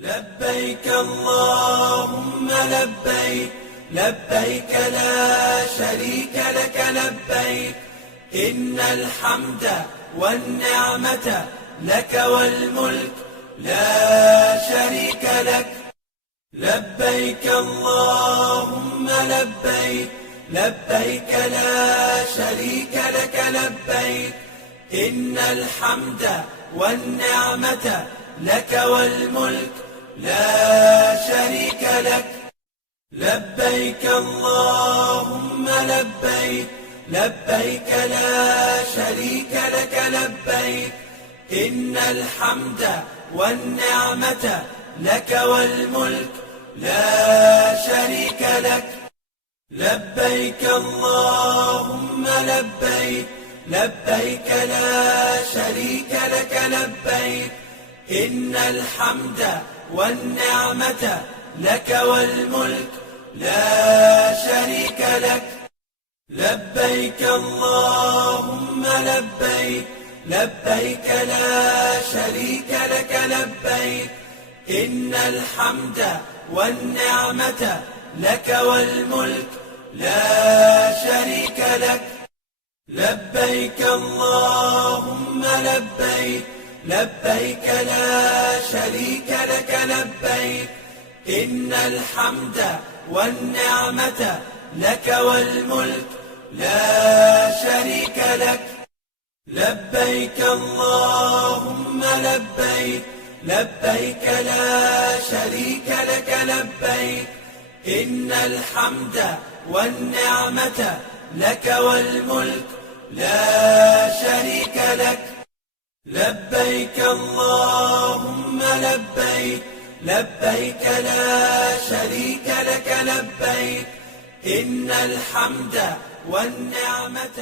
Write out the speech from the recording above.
لبيك اللهم لبيك، لبيك لا شريك لك لبيك، إن الحمد والنعمة لك والملك لا شريك لك. لبيك اللهم لبيك، لبيك لا شريك لك لبيك، إن الحمد والنعمة لك والملك لا شريك لك. لبيك اللهم لبيك، لبيك لا شريك لك لبيك، إن الحمد والنعمة لك والملك لا شريك لك. لبيك اللهم لبيك، لبيك لا شريك لك لبيك، إن الحمد والنعمة لك والملك لا شريك لك. لبيك اللهم لبيك، لبيك لا شريك لك لبيك، إن الحمد والنعمة لك والملك لا شريك لك. لبيك اللهم لبيك، لبيك لا شريك لك لبيك، إن الحمد والنعمة لك والملك لا شريك لك. لبيك اللهم لبيك، لبيك لا شريك لك لبيك، إن الحمد والنعمة لك والملك لا شريك لك. لبيك اللهم لبيك، لبيك لا شريك لك لبيك، إن الحمد والنعمة